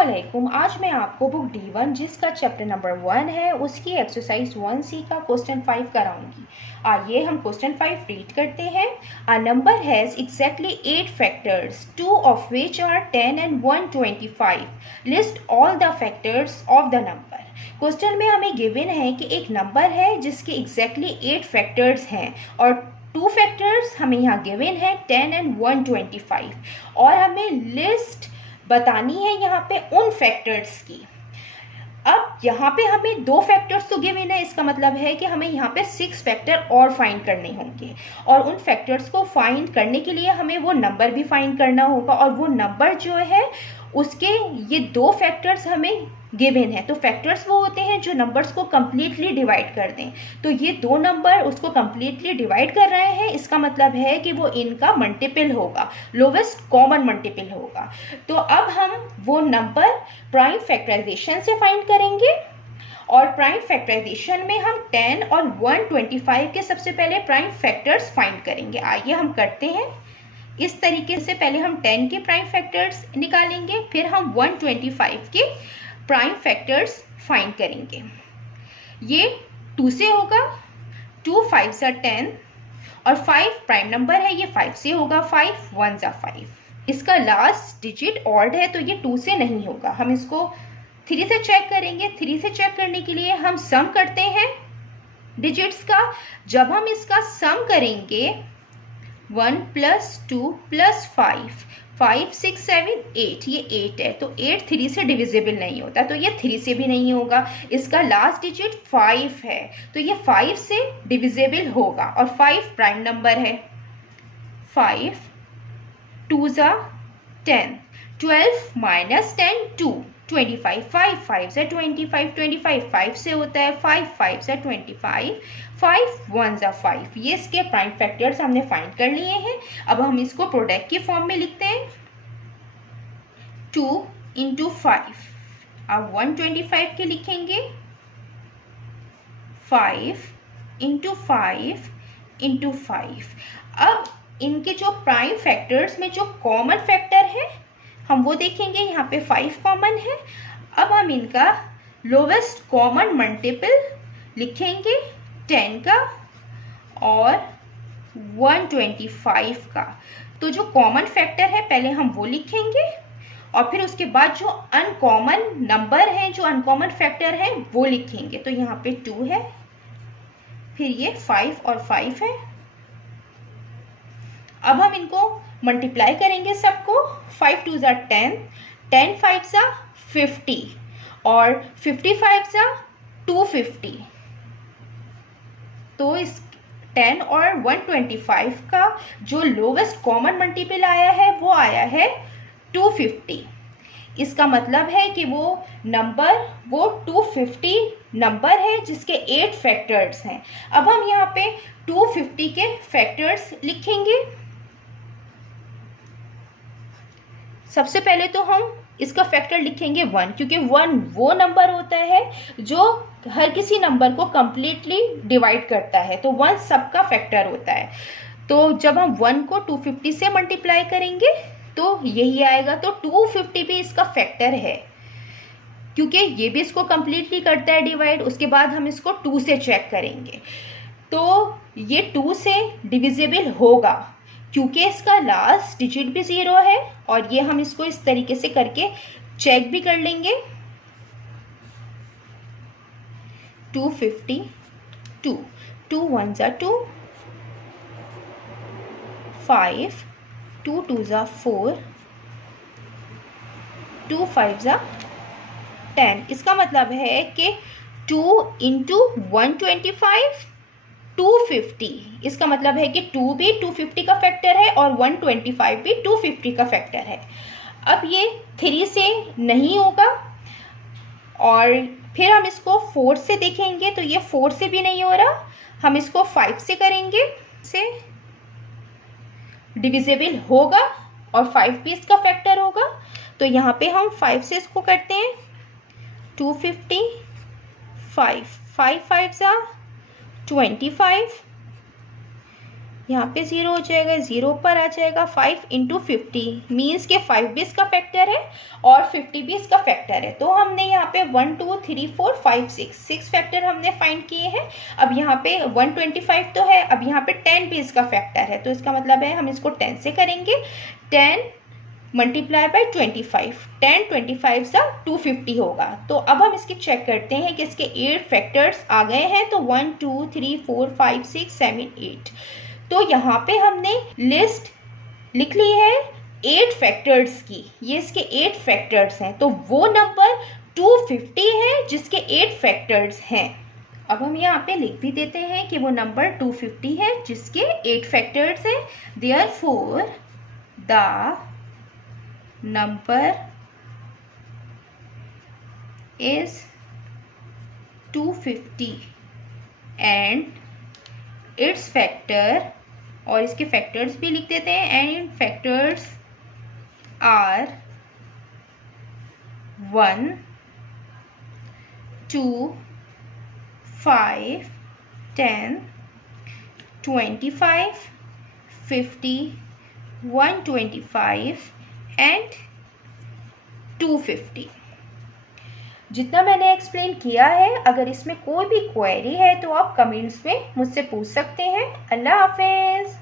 अस्सलामुअलैकुम। आज मैं आपको बुक D1 जिसका चैप्टर नंबर 1 है उसकी एक्सरसाइज 1C का क्वेश्चन 5 कराऊंगी। आइए हम क्वेश्चन 5 रीड करते हैं। A number has exactly 8 factors, 2 of which are 10 and 125। List all the factors of the number. Question में हमें गिवन है कि एक नंबर है जिसके एग्जैक्टली 8 फैक्टर्स हैं और 2 फैक्टर्स हमें यहाँ गिवन है 10 एंड 125 और हमें लिस्ट बतानी है यहाँ पे उन फैक्टर्स की। अब यहाँ पे हमें 2 फैक्टर्स तो गिवन है, इसका मतलब है कि हमें यहाँ पे 6 फैक्टर और फाइंड करने होंगे और उन फैक्टर्स को फाइंड करने के लिए हमें वो नंबर भी फाइंड करना होगा और वो नंबर जो है उसके ये 2 फैक्टर्स हमें गिवन है। तो फैक्टर्स वो होते हैं जो नंबर्स को कम्प्लीटली डिवाइड कर दें। तो ये 2 नंबर उसको कम्प्लीटली डिवाइड कर रहे हैं, इसका मतलब है कि वो इनका मल्टीपल होगा, लोवेस्ट कॉमन मल्टीपल होगा। तो अब हम वो नंबर प्राइम फैक्टराइजेशन से फाइंड करेंगे और प्राइम फैक्टराइजेशन में हम 10 और 125 के सबसे पहले प्राइम फैक्टर्स फाइंड करेंगे। आइए हम करते हैं इस तरीके से। पहले हम 10 के प्राइम फैक्टर्स निकालेंगे, फिर हम 125 के प्राइम फैक्टर्स फाइंड करेंगे। ये 2 से होगा, 2 5 सा 10 और 5 प्राइम नंबर है, ये 5 से होगा, 5 1 सा 5। इसका लास्ट डिजिट ऑड है तो ये 2 से नहीं होगा, हम इसको 3 से चेक करेंगे। 3 से चेक करने के लिए हम सम करते हैं डिजिट्स का। जब हम इसका सम करेंगे 1 + 2 + 5, 5 6 7 8, ये 8 है तो 8 3 से डिविजिबल नहीं होता तो ये 3 से भी नहीं होगा। इसका लास्ट डिजिट 5 है तो ये 5 से डिविजिबल होगा और 5 प्राइम नंबर है। 5 2 ज़ा 10, 12 - 10 2, 25, 5 5 से 25, 25 5 से होता है, 5 5 से 25, 5 1 ज़ा 5। ये इसके प्राइम फैक्टर्स हमने फाइंड कर लिए हैं। अब हम इसको प्रोडक्ट की फॉर्म में लिखते हैं। 2 × 5, अब 125 के लिखेंगे 5 × 5 × 5। अब इनके जो प्राइम फैक्टर्स में जो कॉमन फैक्टर है हम वो देखेंगे। यहाँ पे 5 कॉमन है। अब हम इनका लोवेस्ट कॉमन मल्टीपल लिखेंगे 10 का और 125 का। तो जो कॉमन फैक्टर है पहले हम वो लिखेंगे और फिर उसके बाद जो अनकॉमन नंबर है, जो अनकॉमन फैक्टर है वो लिखेंगे। तो यहाँ पे 2 है, फिर ये 5 और 5 है। अब हम इनको मल्टीप्लाई करेंगे सबको। 5 2 ज़ा 10, 10 5 ज़ा 50 और 55 ज़ा 250। तो इस 10 और 125 का जो लोवेस्ट कॉमन मल्टीपल आया है वो आया है 250। इसका मतलब है कि वो नंबर वो 250 नंबर है जिसके 8 फैक्टर्स हैं। अब हम यहाँ पे 250 के फैक्टर्स लिखेंगे। सबसे पहले तो हम इसका फैक्टर लिखेंगे 1, क्योंकि 1 वो नंबर होता है जो हर किसी नंबर को कम्प्लीटली डिवाइड करता है, तो 1 सबका फैक्टर होता है। तो जब हम 1 को 250 से मल्टीप्लाई करेंगे तो यही आएगा। तो 250 भी इसका फैक्टर है क्योंकि ये भी इसको कम्प्लीटली करता है डिवाइड। उसके बाद हम इसको 2 से चेक करेंगे तो ये 2 से डिविजिबल होगा क्योंकि इसका लास्ट डिजिट भी 0 है और ये हम इसको इस तरीके से करके चेक भी कर लेंगे। 252, 2 1 ज़ा 2, 5 2 2 ज़ा 4, 2 5 ज़ा 10। इसका मतलब है कि 2 × 125 250। इसका मतलब है कि 2 भी 250 का फैक्टर है और 125 भी 250 का फैक्टर है। अब ये 3 से नहीं होगा और फिर हम इसको 4 से देखेंगे तो ये 4 से भी नहीं हो रहा। हम इसको 5 से करेंगे, से डिविजिबल होगा और 5 भी इसका फैक्टर होगा। तो यहाँ पे हम 5 से इसको करते हैं 250, 5 5 5 ज़ा 25, यहाँ पे 0 हो जाएगा, 0 पर आ जाएगा 5 इंटू 50 मीन्स के 5 भी इसका फैक्टर है और 50 भी इसका फैक्टर है। तो हमने यहाँ पे 1 2 3 4 5 6 फैक्टर हमने फाइंड किए हैं। अब यहाँ पे 125 तो है, अब यहाँ पे 10 भी इसका फैक्टर है, तो इसका मतलब है हम इसको 10 से करेंगे। 10 मल्टीप्लाई बाई 25, 10 25 सा 250 होगा। तो अब हम इसकी चेक करते हैं कि इसके 8 फैक्टर्स आ गए हैं। तो 1 2 3 4 5 6 7 8। तो यहाँ पे हमने लिस्ट लिख ली है 8 फैक्टर्स की, ये इसके 8 फैक्टर्स हैं। तो वो नंबर 250 है जिसके 8 फैक्टर्स हैं। अब हम यहाँ पे लिख भी देते हैं कि वो नंबर 250 है जिसके 8 फैक्टर्स हैं। Therefore the number is 250 and its factor, और इसके फैक्टर्स भी लिख देते हैं, and फैक्टर्स are 1 2 5 10 25 50 125 एंड 250। जितना मैंने एक्सप्लेन किया है, अगर इसमें कोई भी क्वेरी है तो आप कमेंट्स में मुझसे पूछ सकते हैं। अल्लाह हाफिज़।